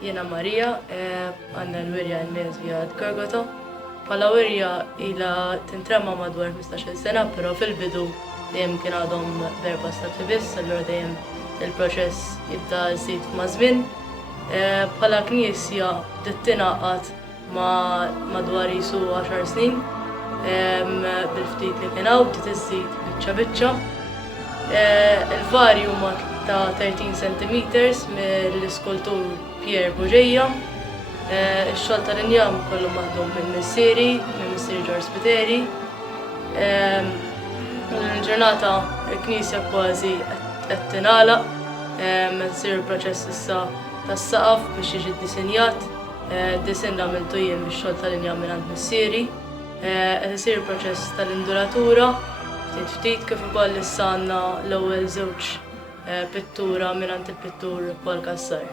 Jiena Marija, għandna l-wirja l-Mezvija Gorgota. Bħala wirja ilha tintrema madwar 15-il sena, però fil-bidu dejjem kien għadhom b'4 stati biss, allura dejjem il-proċess jibda jżid ma' żmien. Bħala knisja tittingħaqad madwar jisu 10 snin, bil-ftit li kien hawn bdiet iżżid biċċa biċċa. Il-varji huma ta' 13 cm mill-iskultur Pier Boġejja. Ix-xogħol tal-injam kollu maħdum minn Missieri Ġorġ Spiteri. Il-ġurnata l-Knisja kważi qed tingħalaq, qed isir il-proċess issa tas-saqaf biex jiġi ddisinjat. Disin għamiltu jien bix-xogħol tal-injam minn għand Missieri. Qed isir il-proċess tal-induratura, ftit kif ukoll issa għandna l-ewwel żewġ pittura minn għand il-pittur Paul Kassar.